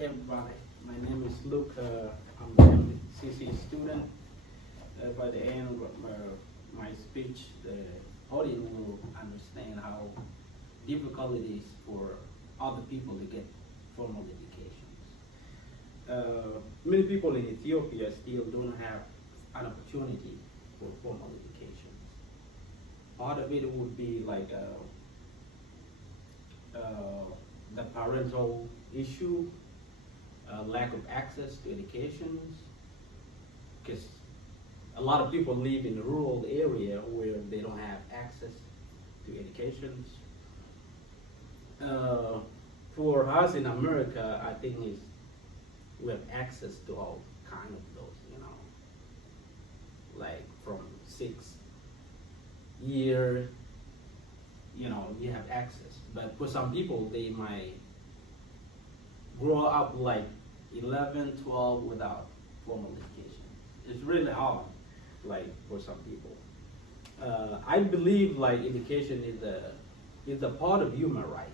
Hey everybody, my name is Luke. I'm the MCC student. By the end of my speech, the audience will understand how difficult it is for other people to get formal educations. Many people in Ethiopia still don't have an opportunity for formal educations. Part of it would be like the parental issue, lack of access to educations, because a lot of people live in a rural area where they don't have access to educations. For us in America, I think we have access to all kind of those, like from 6 year, you have access. But for some people, they might grow up like 11, 12 without formal education. It's really hard, like for some people. I believe like education is a part of human right,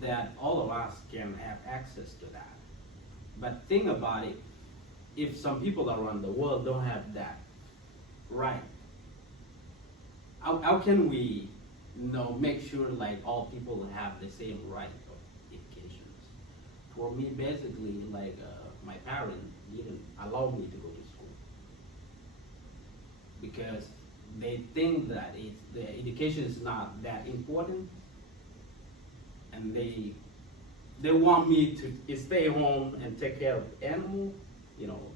that all of us can have access to that. But think about it, if some people around the world don't have that right, how can we make sure like all people have the same right of educations? For me, basically, like my parents didn't allow me to go to school because they think that the education is not that important, and they want me to stay home and take care of animals,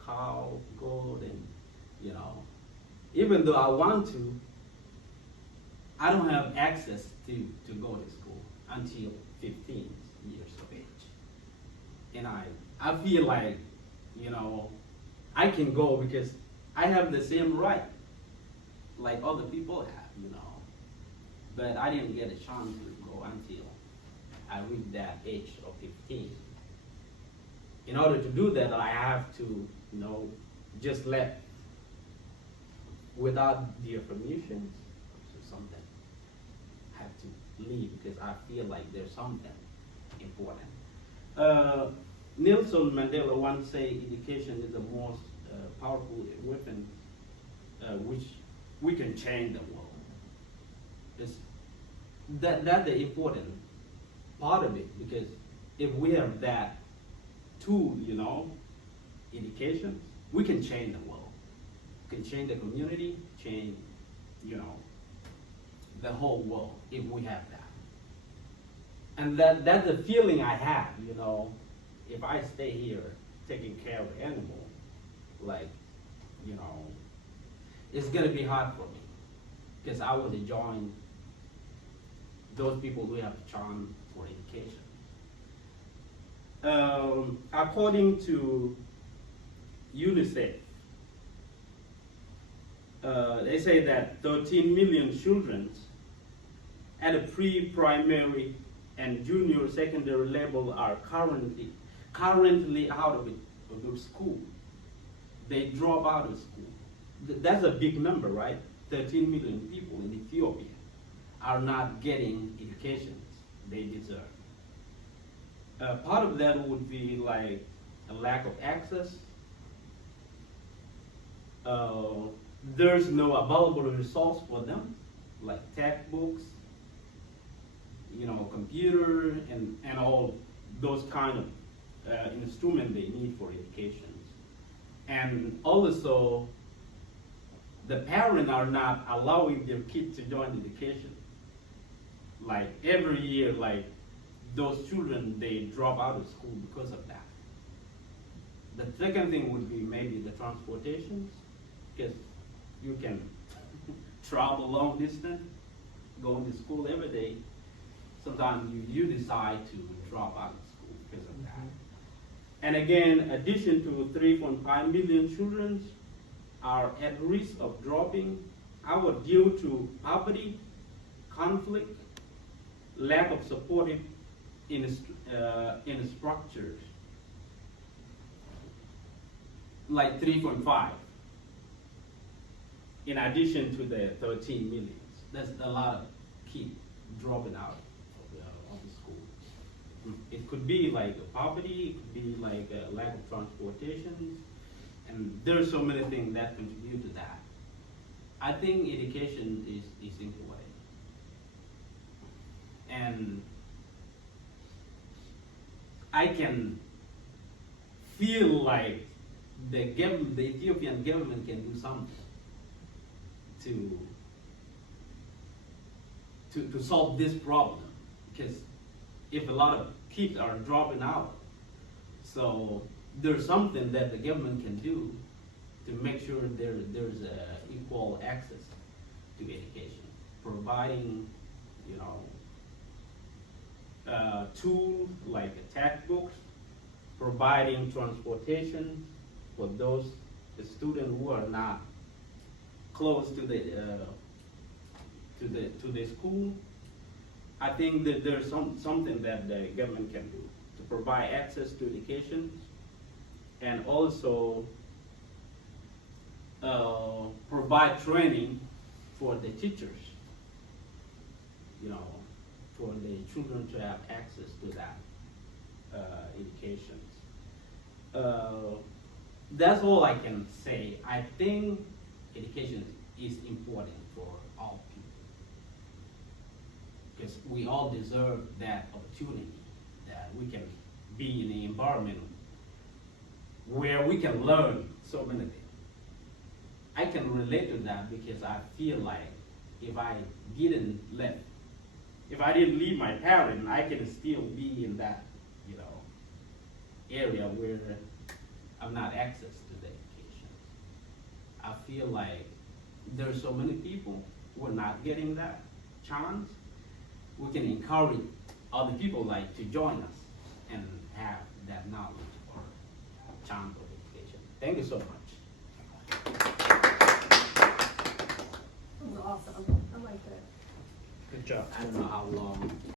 cow, goat, and even though I want to, I don't have access to go to school until 15 years of age. And I feel like, I can go because I have the same right like other people have, But I didn't get a chance to go until I reached that age of 15. In order to do that, I have to, just let without their permission or something. Have to leave because I feel like there's something important. Nelson Mandela once said education is the most powerful weapon which we can change the world. That's the important part of it, because if we have that tool, education, we can change the world. We can change the community, change, the whole world if we have that. And that's the feeling I have, if I stay here taking care of animals, like, it's gonna be hard for me because I want to join those people who have a charm for education. According to UNICEF, they say that 13 million children at a pre-primary and junior secondary level are currently out of school. They drop out of school. That's a big number, right? 13 million people in Ethiopia are not getting educations they deserve. Part of that would be like a lack of access. There's no available resource for them, like textbooks, computer, and all those kind of instruments they need for education. And also, the parents are not allowing their kids to join education. Like every year, like those children, they drop out of school because of that. The second thing would be maybe the transportations, because you can travel long distance, going to school every day. Sometimes you decide to drop out of school because of that. And again, addition to 3.5 million children are at risk of dropping out due to poverty, conflict, lack of supportive structures. Like 3.5, in addition to the 13 million. That's a lot of kids dropping out of the school. It could be like poverty, it could be like a lack of transportation, and there are so many things that contribute to that. I think education is important. And I can feel like the Ethiopian government can do something to solve this problem, because if a lot of kids are dropping out, so there's something that the government can do to make sure there's equal access to education, providing, you know, tools like textbooks, providing transportation for those students who are not close to the school. I think that there's something that the government can do to provide access to education, and also provide training for the teachers, you know, for the children to have access to that education. That's all I can say. I think education is important for all people, because we all deserve that opportunity, that we can be in an environment where we can learn so many things. I can relate to that because I feel like if I didn't leave my parents, I can still be in that, you know, area where I'm not access to the education. I feel like there's so many people who are not getting that chance. We can encourage other people like to join us and have that knowledge or chance of education. Thank you so much. That was awesome. I liked it. Good job. I don't know how long